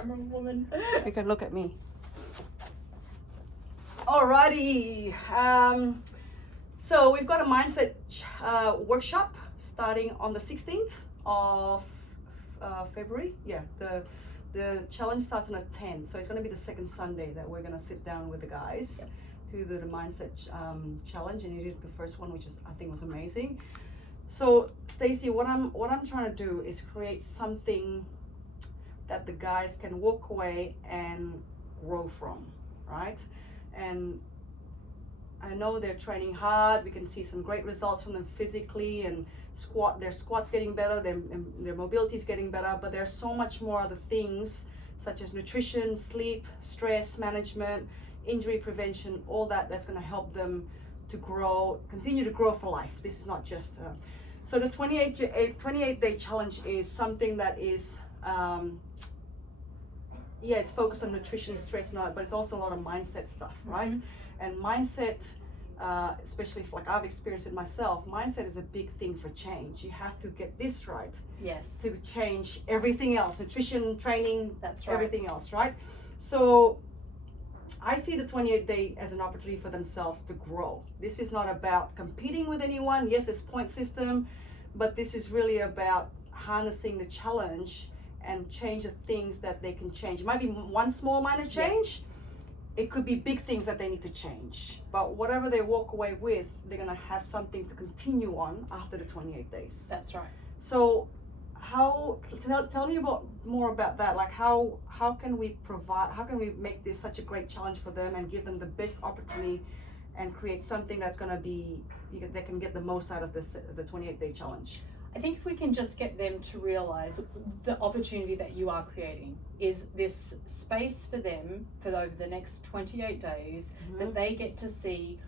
camera woman. You can look at me. Alrighty. So we've got a mindset workshop starting on the 16th of February. Yeah, the challenge starts on the 10th, so it's going to be the second Sunday that we're going to sit down with the guys. Yep. To the mindset challenge, and you did the first one, which I think was amazing. So Stacie, what I'm trying to do is create something that the guys can walk away and grow from, right? And I know they're training hard. We can see some great results from them physically, and their squat's getting better, their mobility is getting better, but there's so much more other things such as nutrition, sleep, stress management, injury prevention, all that's going to help them to grow, continue to grow for life. This is not just so the 28-day challenge is something that is it's focused on nutrition, stress, and all that, but it's also a lot of mindset stuff, right? Mm-hmm. And mindset, especially if, like I've experienced it myself, mindset is a big thing for change. You have to get this right. Yes. To change everything else, nutrition, training, that's right. Everything else, right? So I see the 28-day as an opportunity for themselves to grow. This is not about competing with anyone. Yes, there's point system, but this is really about harnessing the challenge and change the things that they can change. It might be one small minor change. Yeah. It could be big things that they need to change. But whatever they walk away with, they're going to have something to continue on after the 28 days. That's right. So tell me more about that. Like how can we make this such a great challenge for them and give them the best opportunity and create something that's going to be, they can get the most out of the 28-day challenge? I think if we can just get them to realize the opportunity that you are creating is this space for them for over the next 28 days, mm-hmm. that they get to see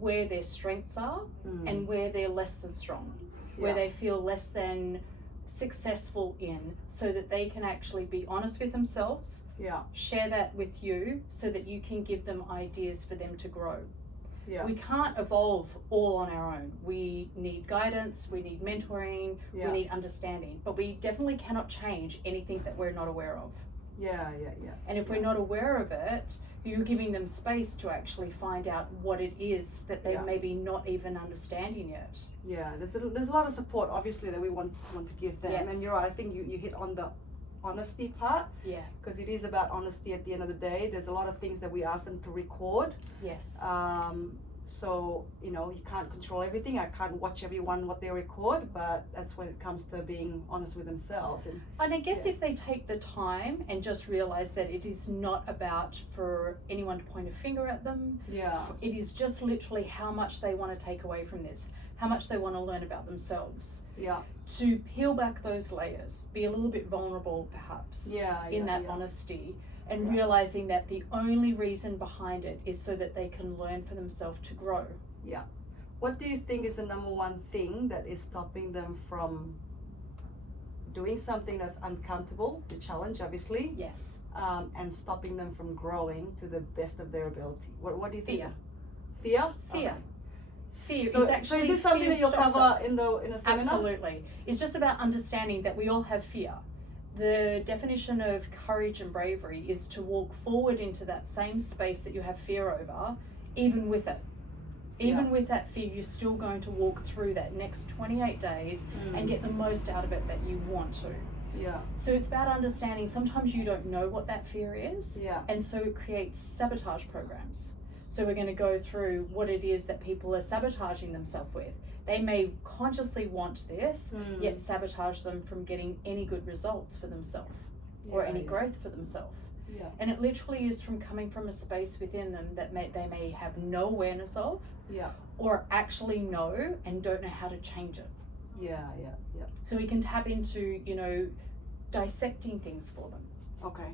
where their strengths are, and where they're less than strong, where they feel less than successful in, so that they can actually be honest with themselves, share that with you so that you can give them ideas for them to grow. We can't evolve all on our own. We need guidance, we need mentoring, we need understanding, but we definitely cannot change anything that we're not aware of. And if we're not aware of it, you're giving them space to actually find out what it is that they maybe not even understanding yet. There's a lot of support obviously that we want to give them. And you're right, I think you hit on the honesty part, because it is about honesty at the end of the day. There's a lot of things that we ask them to record. So you can't control everything. I can't watch everyone what they record, but that's when it comes to being honest with themselves. And I guess if they take the time and just realize that it is not about for anyone to point a finger at them, it is just literally how much they want to take away from this, how much they want to learn about themselves. To peel back those layers, be a little bit vulnerable perhaps in that honesty, and realizing that the only reason behind it is so that they can learn for themselves to grow. What do you think is the number one thing that is stopping them from doing something that's uncomfortable, the challenge obviously, and stopping them from growing to the best of their ability? What do you think? Fear? Okay. Fear. So, is this something that you'll cover in a seminar? Absolutely. It's just about understanding that we all have fear. The definition of courage and bravery is to walk forward into that same space that you have fear over, even with it. Even with that fear, you're still going to walk through that next 28 days and get the most out of it that you want to. So it's about understanding sometimes you don't know what that fear is, and so it creates sabotage programs. So we're going to go through what it is that people are sabotaging themselves with. They may consciously want this, yet sabotage them from getting any good results for themselves or any growth for themselves. And it literally is from coming from a space within them that they may have no awareness of, or actually know and don't know how to change it. So we can tap into, dissecting things for them.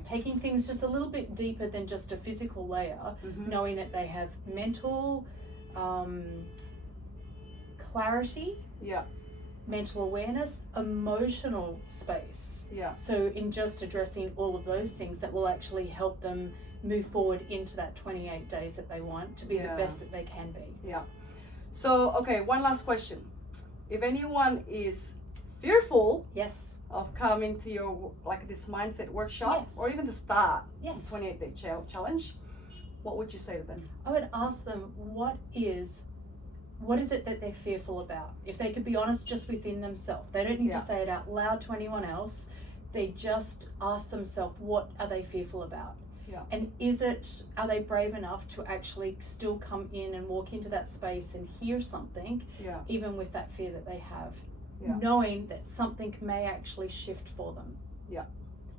Taking things just a little bit deeper than just a physical layer, knowing that they have mental clarity, mental awareness, emotional space. So in just addressing all of those things, that will actually help them move forward into that 28 days that they want to be the best that they can be. So, one last question. If anyone is fearful Yes. of coming to your like this mindset workshop, Yes. or even to start Yes. the 28-day challenge, what would you say to them? I would ask them what is it that they're fearful about? If they could be honest just within themselves, they don't need Yeah. to say it out loud to anyone else. They just ask themselves, what are they fearful about? Yeah. And are they brave enough to actually still come in and walk into that space and hear something, Yeah. even with that fear that they have, Yeah. knowing that something may actually shift for them? Yeah.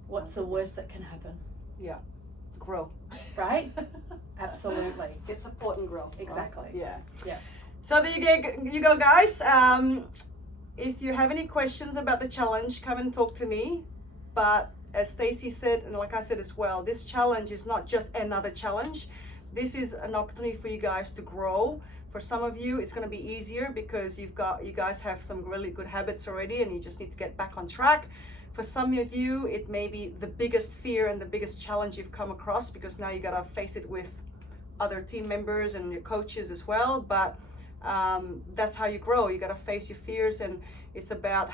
What's the worst that can happen? Yeah. Grow. Right? Absolutely. Get support and grow. Exactly. Right? Yeah. Yeah. So there you go, guys. If you have any questions about the challenge, come and talk to me. But as Stacie said, and like I said as well, this challenge is not just another challenge. This is an opportunity for you guys to grow. For some of you, it's going to be easier because you guys have some really good habits already, and you just need to get back on track. For some of you, it may be the biggest fear and the biggest challenge you've come across, because now you got to face it with other team members and your coaches as well. But that's how you grow. You got to face your fears, and it's about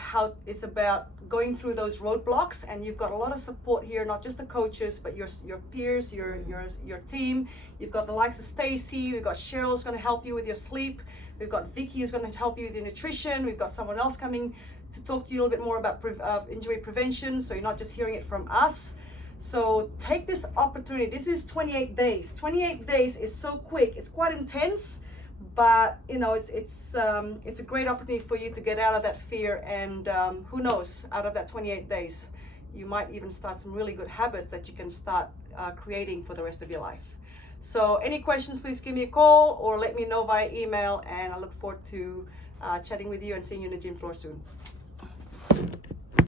going through those roadblocks. And you've got a lot of support here, not just the coaches, but your peers, your team. You've got the likes of Stacie. We've got Cheryl's going to help you with your sleep. We've got Vicky who's going to help you with your nutrition. We've got someone else coming to talk to you a little bit more about injury prevention, so you're not just hearing it from us. So take this opportunity. This is 28 days. 28 days is so quick. It's quite intense, but you know, it's a great opportunity for you to get out of that fear, and who knows, out of that 28 days, you might even start some really good habits that you can start creating for the rest of your life. So any questions, please give me a call or let me know via email, and I look forward to chatting with you and seeing you on the gym floor soon.